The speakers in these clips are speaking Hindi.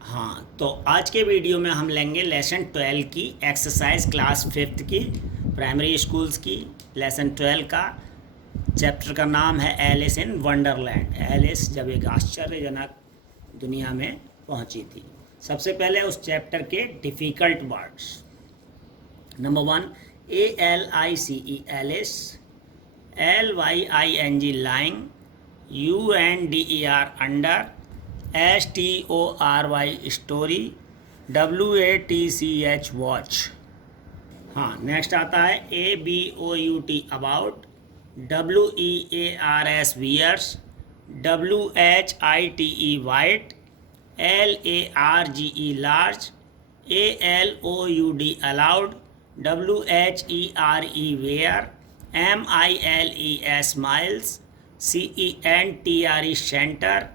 हाँ, तो आज के वीडियो में हम लेंगे लेसन 12 की एक्सरसाइज क्लास 5th की प्राइमरी स्कूल्स की लेसन 12 का। चैप्टर का नाम है एलिस इन वंडरलैंड। एलिस जब एक आश्चर्यजनक दुनिया में पहुंची थी। सबसे पहले उस चैप्टर के difficult words. Number 1, ALICE Alice, LYING lying, UNDER under, STORY story, WATCH watch. हाँ, नेक्स्ट आता है ABOUT about, WEARS wears, WHITE white, LARGE large, ALOUD allowed, WHERE where, MILES miles, CENTRE centre,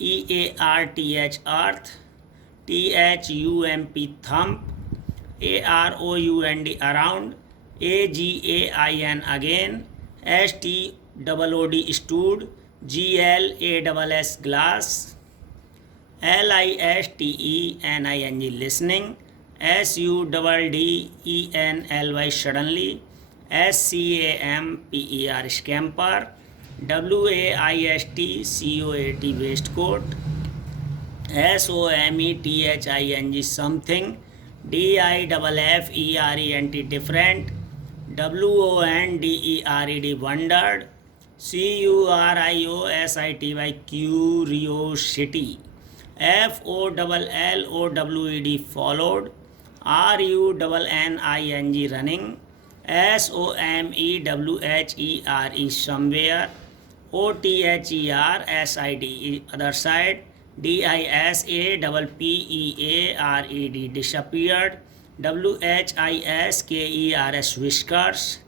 EARTH earth, THUMP thump, AROUND around, AGAIN again, STOOD stood, GLASS glass, LISTENING listening, SUDDENLY suddenly, SCAMPER scamper, WAISTCOAT waste coat, SOMETHING something, DIFFERENT different, WONDERED wandered, CURIOSITY curiosity, FOLLOWED followed, RUNNING running, SOMEWHERE somewhere, OTHERSIDE other side, DISAPPEARED disappeared, WHISKERS whiskers,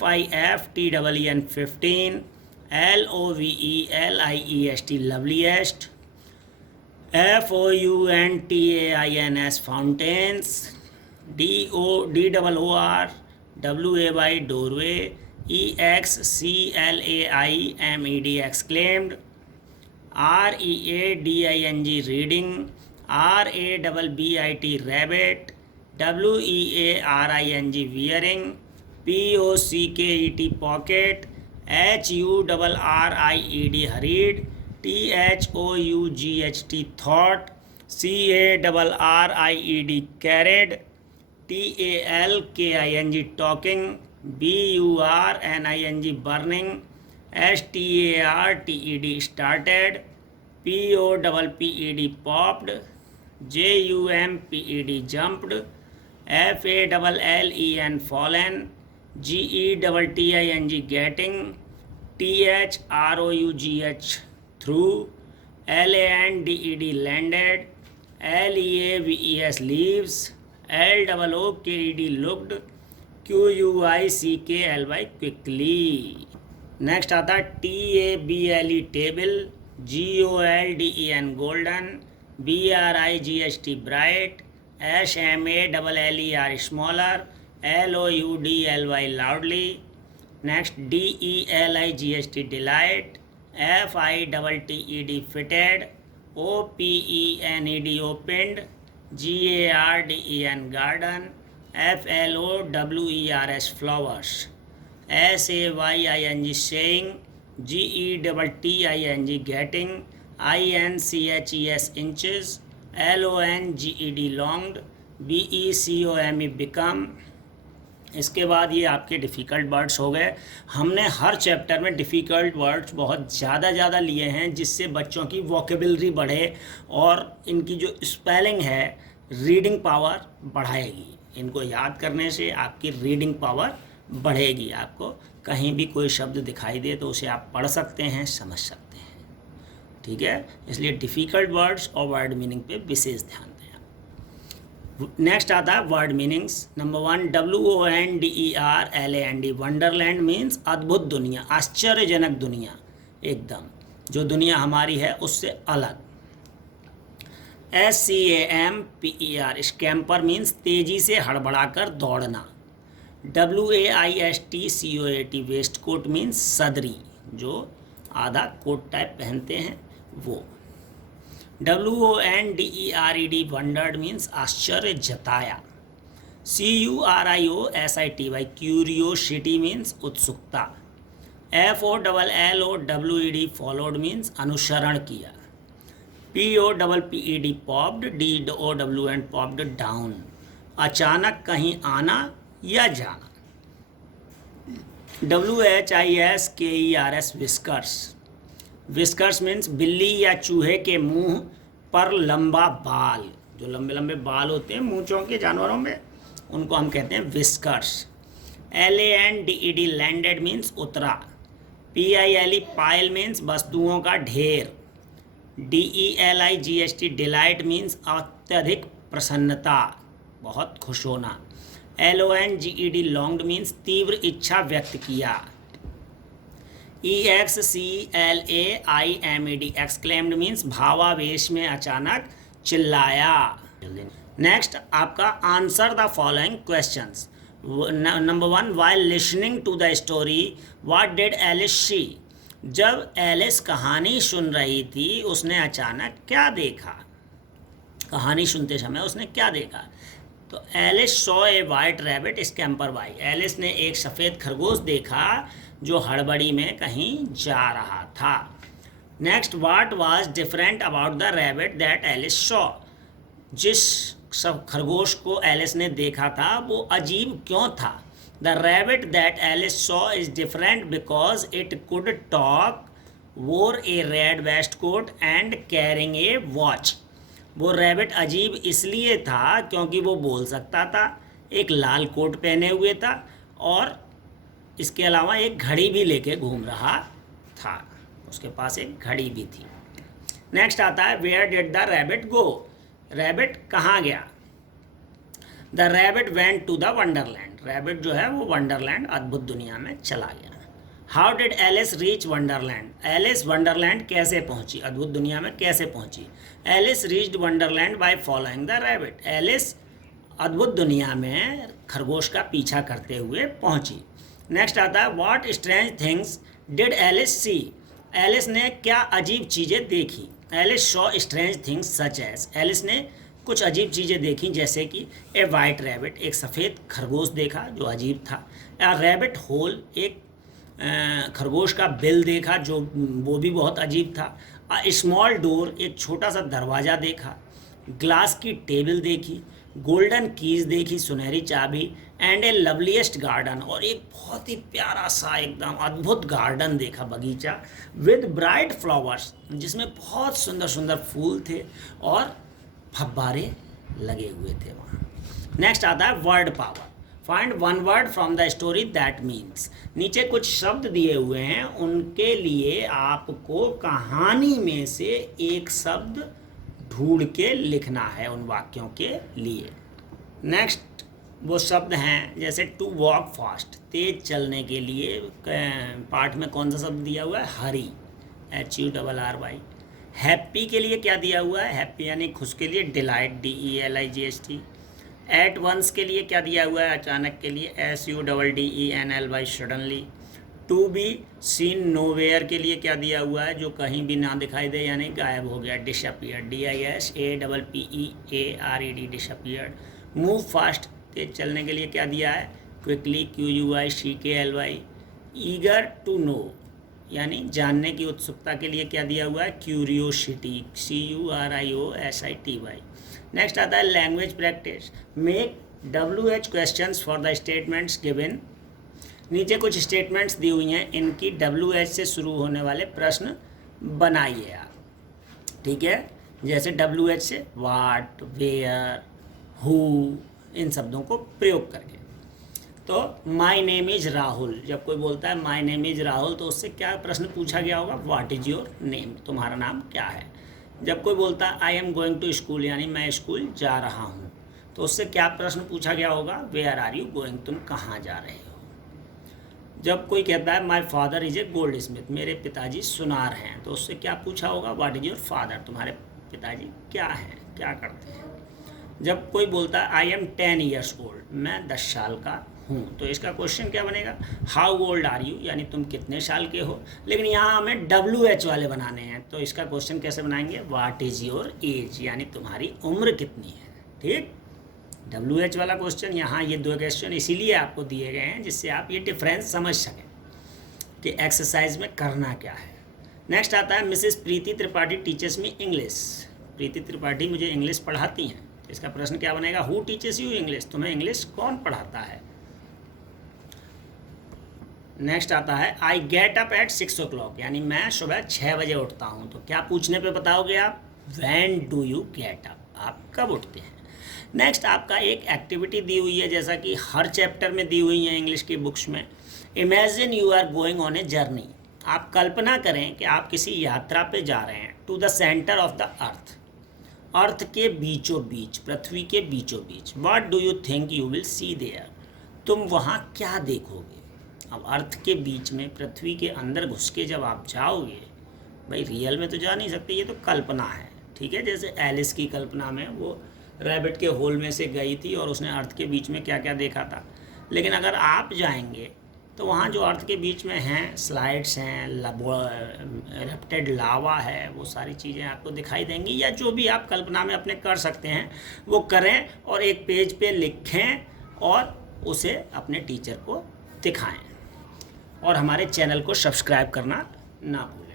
FIFTEEN 15, LOVELIEST loveliest, FOUNTAINS fountains, DOOR WAY doorway, EXCLAIMED exclaimed, READING reading, RABBIT rabbit, WEARING wearing, POCKET pocket, HURRIED hurried, THOUGHT thought, CARRIED carried, TALKING talking, BURNING burning, STARTED started, POPPED popped, JUMPED jumped, FALLEN fallen, GETTING getting, THROUGH through, LANDED landed, LEAVES leaves, LOOKED looked, QUICKLY quickly। Next आता है TABLE table, GOLDEN golden, BRIGHT bright, SMALLER smaller, LOUDLY loudly. Next DELIGHT delight, FITTED fitted, OPENED opened, GARDEN garden, FLOWERS flowers, SAYING saying, GETTING getting, INCHES inches, LONGED longed, BECOME become। इसके बाद ये आपके डिफ़िकल्ट वर्ड्स हो गए। हमने हर चैप्टर में डिफ़िकल्ट वर्ड्स बहुत ज़्यादा लिए हैं जिससे बच्चों की वोकेबलरी बढ़े और इनकी जो स्पेलिंग है, रीडिंग पावर बढ़ाएगी। इनको याद करने से आपकी रीडिंग पावर बढ़ेगी। आपको कहीं भी कोई शब्द दिखाई दे तो उसे आप पढ़ सकते हैं, समझ सकते हैं। ठीक है, इसलिए डिफ़िकल्ट वर्ड्स और वर्ड मीनिंग पे विशेष ध्यान दें। नेक्स्ट आता है word meanings. Number 1, WONDERLAND Wonderland means अद्भुत दुनिया, आश्चर्यजनक दुनिया, एकदम जो दुनिया हमारी है उससे अलग। SCAMPER स्कैम्पर मीन्स तेज़ी से हड़बड़ाकर दौड़ना। WAISTCOAT वेस्ट कोट मीन्स सदरी, जो आधा कोट टाइप पहनते हैं वो। WONDERED वंडर्ड मीन्स आश्चर्य जताया। CURIOSITY क्यूरियोसिटी मीन्स उत्सुकता। FOLLOWED फॉलोड मीन्स अनुसरण किया। POPPED popped, DOWN popped down, अचानक कहीं आना या जाना। WHISKERS विस्कर्स, विस्कर्स मीन्स बिल्ली या चूहे के मुंह पर लंबा बाल, जो लंबे लंबे बाल होते हैं मूंछों के जानवरों में, उनको हम कहते हैं विस्कर्स। LANDED लैंडेड मीन्स उतरा। PILE पाइल मीन्स वस्तुओं का ढेर। DELIGHT डिलाइट मीन्स अत्यधिक प्रसन्नता, बहुत खुश होना। LONGED लॉन्ग्ड मीन्स तीव्र इच्छा व्यक्त किया। EXCLAIMED एक्सक्लेम्ड मीन्स भावावेश में अचानक चिल्लाया। नेक्स्ट आपका answer the following questions. Number 1, while listening to the story what did Alice see. जब एलिस कहानी सुन रही थी उसने अचानक क्या देखा। कहानी सुनते समय उसने क्या देखा। तो Alice saw a white rabbit scamper by. Alice ने एक सफ़ेद खरगोश देखा जो हड़बड़ी में कहीं जा रहा था। Next, what was different about the rabbit that Alice saw. जिस सब खरगोश को एलिस ने देखा था वो अजीब क्यों था। The rabbit that Alice saw is different because it could talk, wore a red waistcoat and carrying a watch. वो रैबिट अजीब इसलिए था क्योंकि वो बोल सकता था, एक लाल कोट पहने हुए था और इसके अलावा एक घड़ी भी लेके घूम रहा था, उसके पास एक घड़ी भी थी। नेक्स्ट आता है where did the rabbit go. Rabbit कहाँ गया। The rabbit went to the wonderland. Rabbit जो है वो वंडरलैंड, अद्भुत दुनिया में चला गया। How did Alice reach wonderland. Alice wonderland कैसे पहुंची, अद्भुत दुनिया में कैसे पहुंची। Alice reached wonderland by following the rabbit. Alice अद्भुत दुनिया में खरगोश का पीछा करते हुए पहुंची। नेक्स्ट आता है what strange things did Alice see. Alice ने क्या अजीब चीज़ें देखी। Alice saw strange things such as. Alice ने कुछ अजीब चीज़ें देखी जैसे कि ए वाइट रैबिट, एक सफ़ेद खरगोश देखा जो अजीब था। ए रैबिट होल, एक खरगोश का बिल देखा जो वो भी बहुत अजीब था। अ स्मॉल डोर, एक छोटा सा दरवाज़ा देखा। ग्लास की टेबल देखी। गोल्डन कीज देखी, सुनहरी चाबी। एंड ए लवलीस्ट गार्डन, और एक बहुत ही प्यारा सा एकदम अद्भुत गार्डन देखा, बगीचा विद ब्राइट फ्लावर्स, जिसमें बहुत सुंदर सुंदर फूल थे और फव्वारे लगे हुए थे वहाँ। नेक्स्ट आता है word power. Find one word from the story that means. नीचे कुछ शब्द दिए हुए हैं, उनके लिए आपको कहानी में से एक शब्द ढूंढ के लिखना है उन वाक्यों के लिए। नेक्स्ट वो शब्द हैं जैसे टू वॉक फास्ट, तेज चलने के लिए पाठ में कौन सा शब्द दिया हुआ है, हरी, HURRY। हैप्पी के लिए क्या दिया हुआ है, हैप्पी यानी खुश के लिए डिलाइट, DELIGHT। एट वंस के लिए क्या दिया हुआ है, अचानक के लिए, SUDDENLY suddenly. To be seen nowhere के लिए क्या दिया हुआ है, जो कहीं भी ना दिखाई दे यानी गायब हो गया, disappear, DISAPPEARED disappeared. Move fast, तेज चलने के लिए क्या दिया है, quickly, QUICKLY। Eager to know यानी जानने की उत्सुकता के लिए क्या दिया हुआ है, क्यूरियोसिटी, CURIOSITY। नेक्स्ट आता है language practice. Make WH questions for the statements given. नीचे कुछ स्टेटमेंट्स दी हुई हैं, इनकी WH से शुरू होने वाले प्रश्न बनाइए आप, ठीक है। जैसे WH से वाट, वेयर, हु, इन शब्दों को प्रयोग करके। तो माई नेम इज़ राहुल, जब कोई बोलता है माई नेम इज़ राहुल तो उससे क्या प्रश्न पूछा गया होगा, व्हाट इज़ योर नेम, तुम्हारा नाम क्या है। जब कोई बोलता है I am going to school यानी मैं स्कूल जा रहा हूँ, तो उससे क्या प्रश्न पूछा गया होगा, वेयर आर यू गोइंग, तुम कहाँ जा रहे हो। जब कोई कहता है my father is a gold Smith, मेरे पिताजी सुनार हैं, तो उससे क्या पूछा होगा, व्हाट इज़ योर फादर, तुम्हारे पिताजी क्या हैं, क्या करते हैं। जब कोई बोलता है आई एम 10 ईयर्स ओल्ड, मैं 10 साल का हूँ। तो इसका क्वेश्चन क्या बनेगा, हाउ ओल्ड आर यू, यानी तुम कितने साल के हो। लेकिन यहाँ हमें WH वाले बनाने हैं, तो इसका क्वेश्चन कैसे बनाएंगे, व्हाट इज़ योर एज, यानी तुम्हारी उम्र कितनी है। ठीक, WH वाला क्वेश्चन, यहाँ ये 2 क्वेश्चन इसीलिए आपको दिए गए हैं जिससे आप ये डिफरेंस समझ सकें कि एक्सरसाइज में करना क्या है। नेक्स्ट आता है, मिसेस प्रीति त्रिपाठी टीचर्स मी इंग्लिश। प्रीति त्रिपाठी मुझे इंग्लिश पढ़ाती हैं। इसका प्रश्न क्या बनेगा, हु टीचर्स यू इंग्लिश, तुम्हें इंग्लिश कौन पढ़ाता है। नेक्स्ट आता है, I get up at 6 o'clock, यानी मैं सुबह 6 बजे उठता हूँ। तो क्या पूछने पे बताओगे आप, when do you get up, आप कब उठते हैं। नेक्स्ट आपका एक एक्टिविटी दी हुई है, जैसा कि हर चैप्टर में दी हुई है इंग्लिश की बुक्स में। Imagine you are going on a journey, आप कल्पना करें कि आप किसी यात्रा पे जा रहे हैं, to the centre of the earth, earth के बीचों बीच, पृथ्वी के बीचों बीच। What do you think you will see there, तुम वहाँ क्या देखोगे। अब अर्थ के बीच में, पृथ्वी के अंदर घुस के जब आप जाओगे, भाई रियल में तो जा नहीं सकते, ये तो कल्पना है, ठीक है। जैसे एलिस की कल्पना में वो रैबिट के होल में से गई थी और उसने अर्थ के बीच में क्या क्या देखा था। लेकिन अगर आप जाएंगे तो वहाँ जो अर्थ के बीच में हैं, स्लाइड्स हैं, रेप्टेड लावा है, वो सारी चीज़ें आपको दिखाई देंगी। या जो भी आप कल्पना में अपने कर सकते हैं वो करें और एक पेज पे लिखें और उसे अपने टीचर को दिखाएं। और हमारे चैनल को सब्सक्राइब करना ना भूलें।